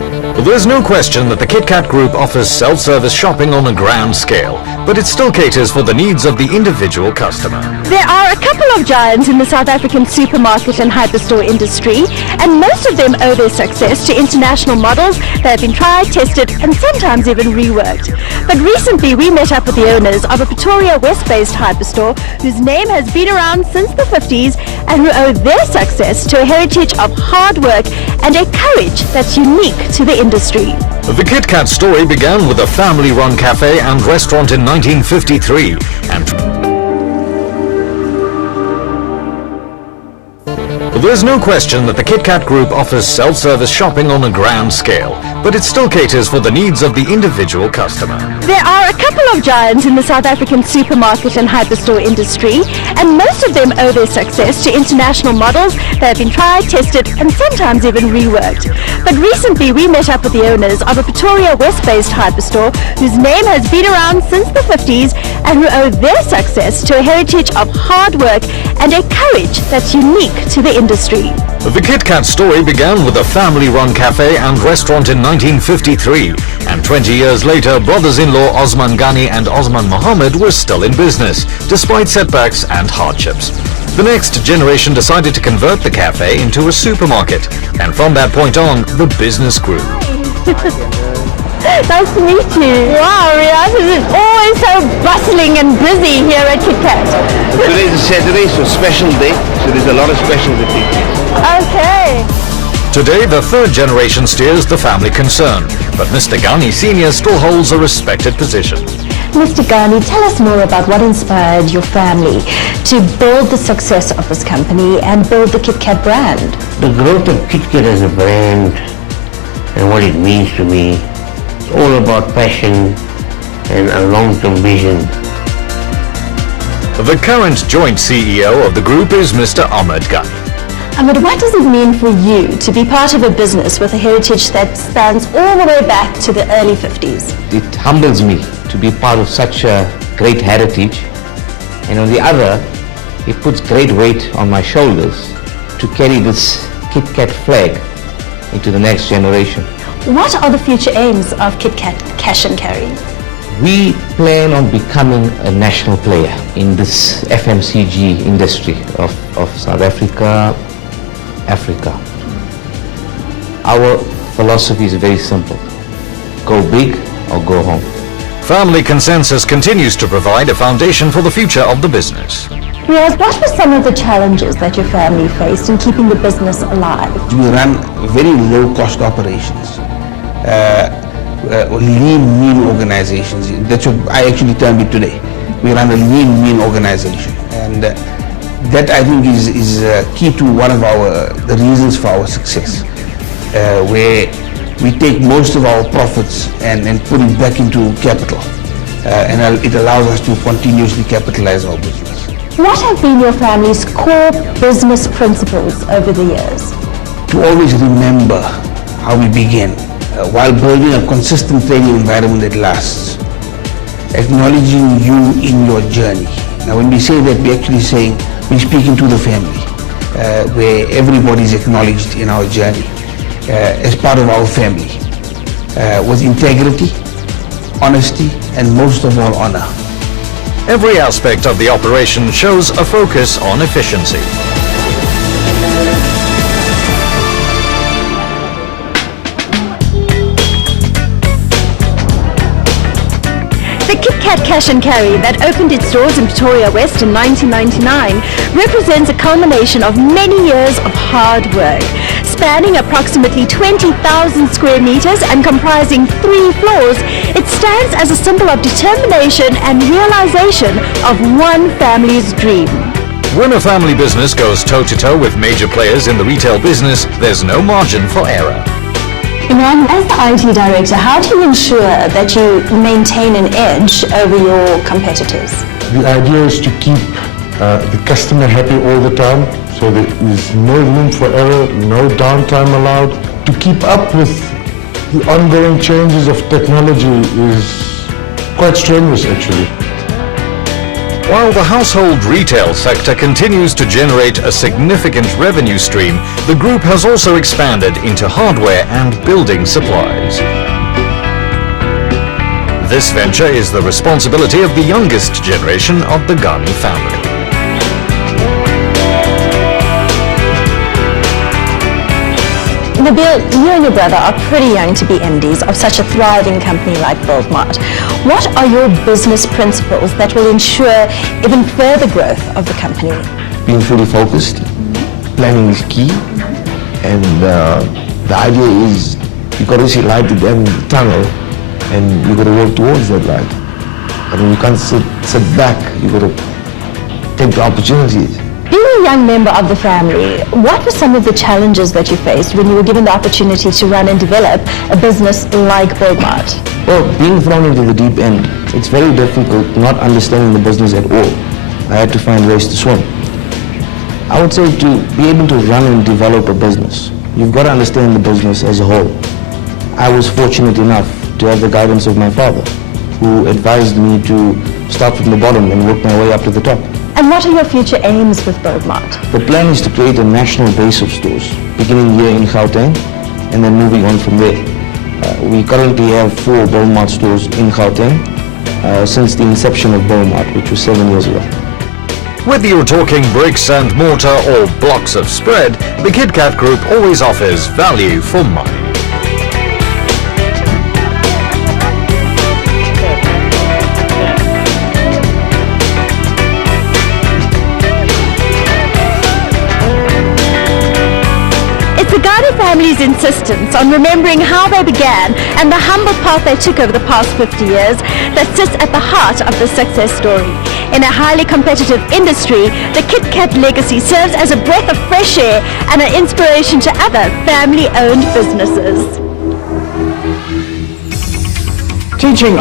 There's no question that the KitKat Group offers self-service shopping on a grand scale, but it still caters for the needs of the individual customer. There are a couple of giants in the South African supermarket and hyperstore industry, and most of them owe their success to international models that have been tried, tested, and sometimes even reworked. But recently we met up with the owners of a Pretoria West-based hyperstore whose name has been around since the 50s and who owe their success to a heritage of hard work and a courage that's unique to the industry. The KitKat story began with a family-run cafe and restaurant in 1953, and there's no question that the KitKat Group offers self-service shopping on a grand scale, but it still caters for the needs of the individual customer. There are a couple of giants in the South African supermarket and hyperstore industry, and most of them owe their success to international models that have been tried, tested, and sometimes even reworked. But recently we met up with the owners of a Pretoria West-based hyperstore whose name has been around since the 50s and who owe their success to a heritage of hard work and a courage that's unique to the industry. The KitKat story began with a family-run cafe and restaurant in 1953, and 20 years later, brothers-in-law Osman Ghani and Osman Mohammed were still in business, despite setbacks and hardships. The next generation decided to convert the cafe into a supermarket, and from that point on, the business grew. Nice to meet you. Wow, Riyadh, is always so bustling and busy here at KitKat. Today is a Saturday, so special day, so there's a lot of specials that take place. Okay. Today, the third generation steers the family concern, but Mr. Ghani Sr. still holds a respected position. Mr. Ghani, tell us more about what inspired your family to build the success of this company and build the KitKat brand. The growth of KitKat as a brand and what it means to me, it's all about passion and a long-term vision. The current joint CEO of the group is Mr. Ahmed Ghani. Ahmed, what does it mean for you to be part of a business with a heritage that spans all the way back to the early 50s? It humbles me to be part of such a great heritage, and on the other, it puts great weight on my shoulders to carry this KitKat flag into the next generation. What are the future aims of KitKat Cash and Carry? We plan on becoming a national player in this FMCG industry of South Africa. Our philosophy is very simple: go big or go home. Family consensus continues to provide a foundation for the future of the business. Riyadh, what were some of the challenges that your family faced in keeping the business alive? We run very low-cost operations, lean, mean organizations. That's what I actually termed it today. We run a lean, mean organization, and that I think is key to one of the reasons for our success, where we take most of our profits and put it back into capital, and it allows us to continuously capitalize our business. What have been your family's core business principles over the years? To always remember how we began, while building a consistent trading environment that lasts, acknowledging you in your journey. Now when we say that, we're actually saying we're speaking to the family, where everybody is acknowledged in our journey as part of our family, with integrity, honesty, and most of all, honor. Every aspect of the operation shows a focus on efficiency. The KitKat Cash and Carry that opened its doors in Pretoria West in 1999 represents a culmination of many years of hard work. Spanning approximately 20,000 square meters and comprising 3 floors, it stands as a symbol of determination and realization of one family's dream. When a family business goes toe-to-toe with major players in the retail business, there's no margin for error. Imran, as the IT director, how do you ensure that you maintain an edge over your competitors? The idea is to keep the customer happy all the time, so there is no room for error, no downtime allowed. To keep up with the ongoing changes of technology is quite strenuous actually. While the household retail sector continues to generate a significant revenue stream, the group has also expanded into hardware and building supplies. This venture is the responsibility of the youngest generation of the Ghani family. Nabil, you and your brother are pretty young to be MDs of such a thriving company like Buildmart. What are your business principles that will ensure even further growth of the company? Being fully focused, planning is key, and the idea is you got to see light at the end of the tunnel, and you got to work towards that light. I mean, you can't sit back. You got to take the opportunities. Being a young member of the family, what were some of the challenges that you faced when you were given the opportunity to run and develop a business like Buildmart? Well, being thrown into the deep end, it's very difficult not understanding the business at all. I had to find ways to swim. I would say to be able to run and develop a business, you've got to understand the business as a whole. I was fortunate enough to have the guidance of my father, who advised me to start from the bottom and work my way up to the top. And what are your future aims with Buildmart? The plan is to create a national base of stores, beginning here in Gauteng and then moving on from there. We currently have 4 Buildmart stores in Gauteng since the inception of Buildmart, which was 7 years ago. Whether you're talking bricks and mortar or blocks of spread, the KitKat Group always offers value for money. It's the Ghani family's insistence on remembering how they began and the humble path they took over the past 50 years that sits at the heart of the success story. In a highly competitive industry, the KitKat legacy serves as a breath of fresh air and an inspiration to other family-owned businesses. Teaching